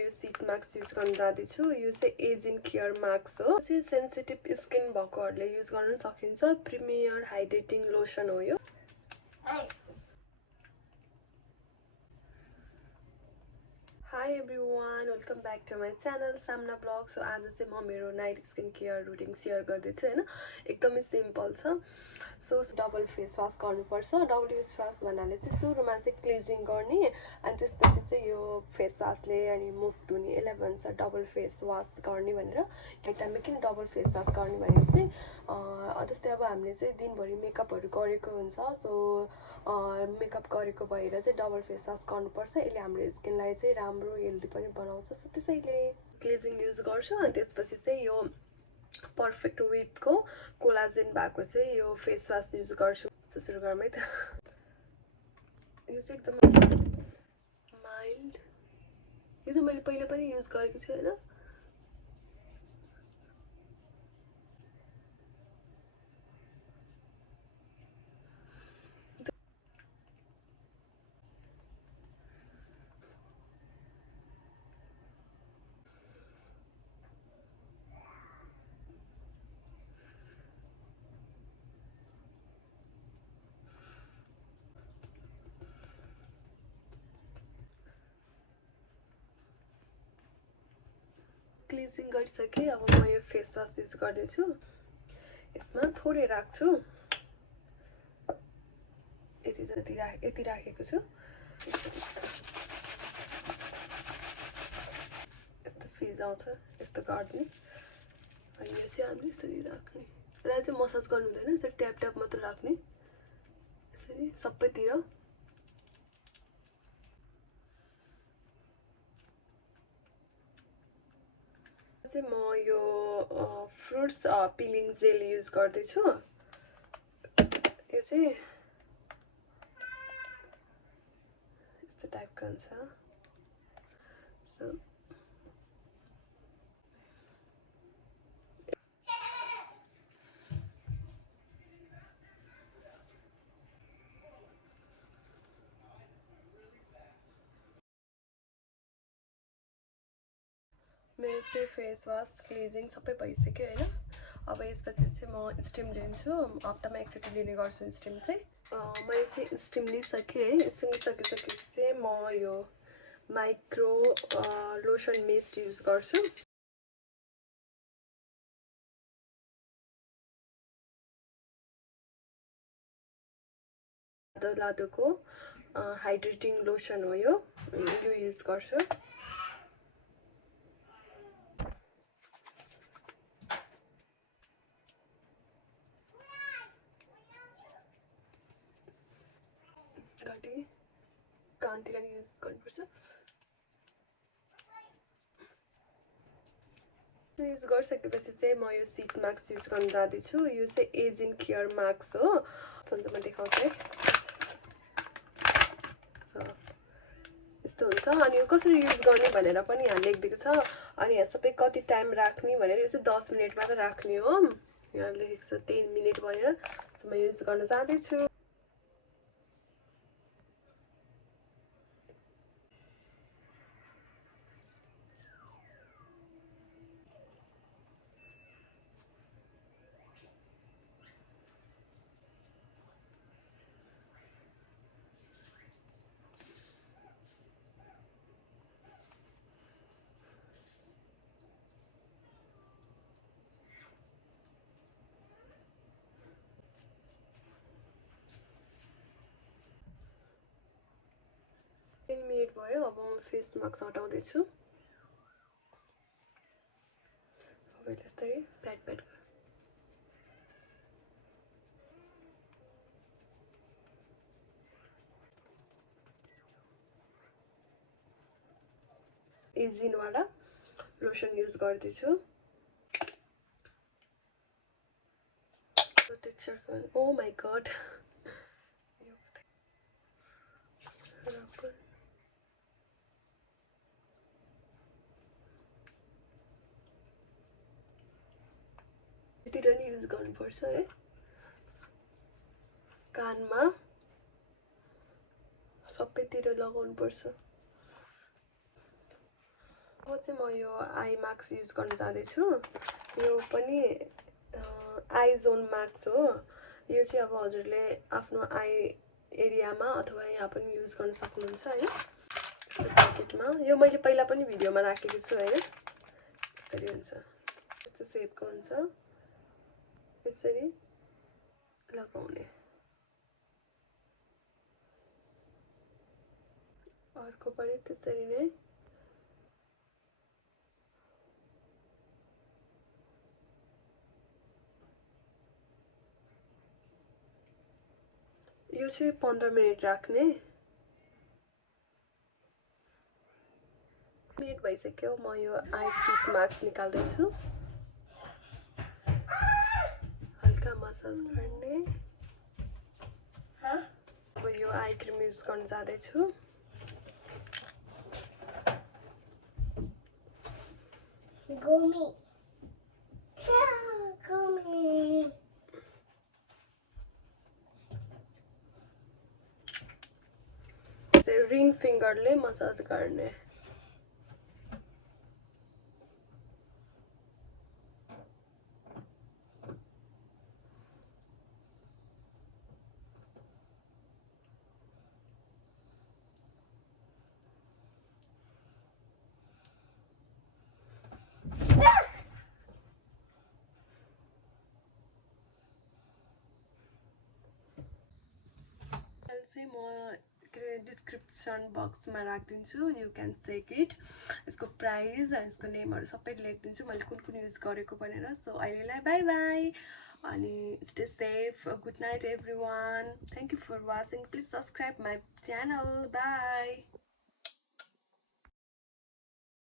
यो seat mask use गर्न जाँदैछु। यो चाहिँ एजिङ केयर मास्क हो। चाहिँ सेन्सिटिभ स्किन भएकोहरूले युज गर्न सकिन्छ। प्रिमियर हाइड्रेटिङ लोसन हो यो। Hi everyone, welcome back to my channel Samana vlog. So आज चाहिँ म मेरो night skin care routine share गर्दैछु होइन। एकदमै सिम्पल छ। सो डबल फेस वास गर्नुपर्छ। डबल फेस वास भन्नाले चाहिँ सुरुमा चाहिँ क्लिजिङ गर्ने अनि त्यसपछि चाहिँ यो फेस वासले अनि मुख धुने, यसलाई भन्छ डबल फेस वास गर्ने भनेर। एक टाइममा किन डबल फेस वास गर्ने भनेर चाहिँ जस्तै अब हामीले चाहिँ दिनभरि मेकअपहरू गरेको हुन्छ। सो मेकअप गरेको भएर चाहिँ डबल फेस वास गर्नुपर्छ। यसले हाम्रो स्किनलाई चाहिँ राम्रो हेल्दी पनि बनाउँछ। सो त्यसैले क्लिजिङ युज गर्छु अनि त्यसपछि चाहिँ यो पर्फेक्ट विथको कोलाजेन भएको चाहिँ यो फेस वास युज गर्छु। सुरु गरौँ है त। यो चाहिँ एकदम माइल्ड, यो चाहिँ मैले पहिला पनि युज गरेको छु होइन। क्लिजिङ गरिसकेँ। अब म यो फेस वास युज गर्दैछु। यसमा थोरै राख्छु, यति राखेको छु। यस्तो फिज आउँछ, यस्तो काट्ने अनि यो चाहिँ हामीले यसरी राख्ने। यसलाई चाहिँ मसाज गर्नु हुँदैन, यसरी ट्याप ट्याप मात्र राख्ने, यसरी सबैतिर। चाहिँ म यो फ्रुट्स पिलिङ जेल युज गर्दैछु। यो चाहिँ यस्तो टाइपको हुन्छ। सो मेरो चाहिँ फेस वास क्लिजिङ सबै भइसक्यो होइन। अब यसपछि चाहिँ म स्टिम लिन्छु। हप्तामा एकचोटि लिने गर्छु स्टिम चाहिँ। मैले चाहिँ स्टिम लिइसकेँ है। स्टिम लिइसकेपछि चाहिँ म यो माइक्रो लोसन मिस्ट युज गर्छु। लादोको हाइड्रेटिङ लोसन हो यो युज गर्छु। कानतिर युज गर्नुपर्छ। युज गरिसकेपछि चाहिँ म यो सीट मास्क युज गर्न जाँदैछु। यो चाहिँ एजिङ केयर मास्क हो। सन्त म देखाउँछु है। यस्तो हुन्छ। अनि यो कसरी युज गर्ने भनेर पनि यहाँ लेखिदिएको छ। अनि यहाँ सबै कति टाइम राख्ने भनेर, यो चाहिँ 10 मिनट मात्र राख्ने हो। यहाँ लेखेको छ 10 मिनट भनेर। सो म युज गर्न जाँदैछु। मिनट भयो। अब म फेस मास्क हटाउँदैछु। अब यस्तै प्याट प्याट एजिनवाला लोसन युज गर्दैछु। टेक्सचर, ओ माई गड, यतिर नि युज गर्नुपर्छ है। कानमा सबैतिर लगाउनुपर्छ। म यो आई मास्क युज गर्न जाँदैछु। यो पनि आई जोन मास्क हो। यो चाहिँ अब हजुरले आफ्नो आई एरियामा अथवा यहाँ पनि युज गर्न सक्नुहुन्छ हैन। यस्तो प्याकेटमा यो मैले पहिला पनि भिडियोमा राखेको छु हैन। यसरी हुन्छ, यस्तो सेपको हुन्छ, यसरी लगाउने। अर्को पनि त्यसरी नै। यो चाहिँ 15 मिनेट राख्ने। मिनेट भइसक्यो। म यो आई फिट मास्क निकाल्दैछु। हल्का मसाज गर्ने। अब यो आई क्रिम युज गर्न जाँदैछु। Gumi. रिङ फिङ्गरले मसाज गर्ने। चाहिँ म डिस्क्रिप्सन बक्समा राखिदिन्छु, यु क्यान चेक इट। यसको प्राइस र यसको नेमहरू सबै लेखिदिन्छु मैले कुन कुन युज गरेको भनेर। सो अहिलेलाई बाई बाई अनि stay safe. Good night everyone. Thank you for watching. Please subscribe my channel. By.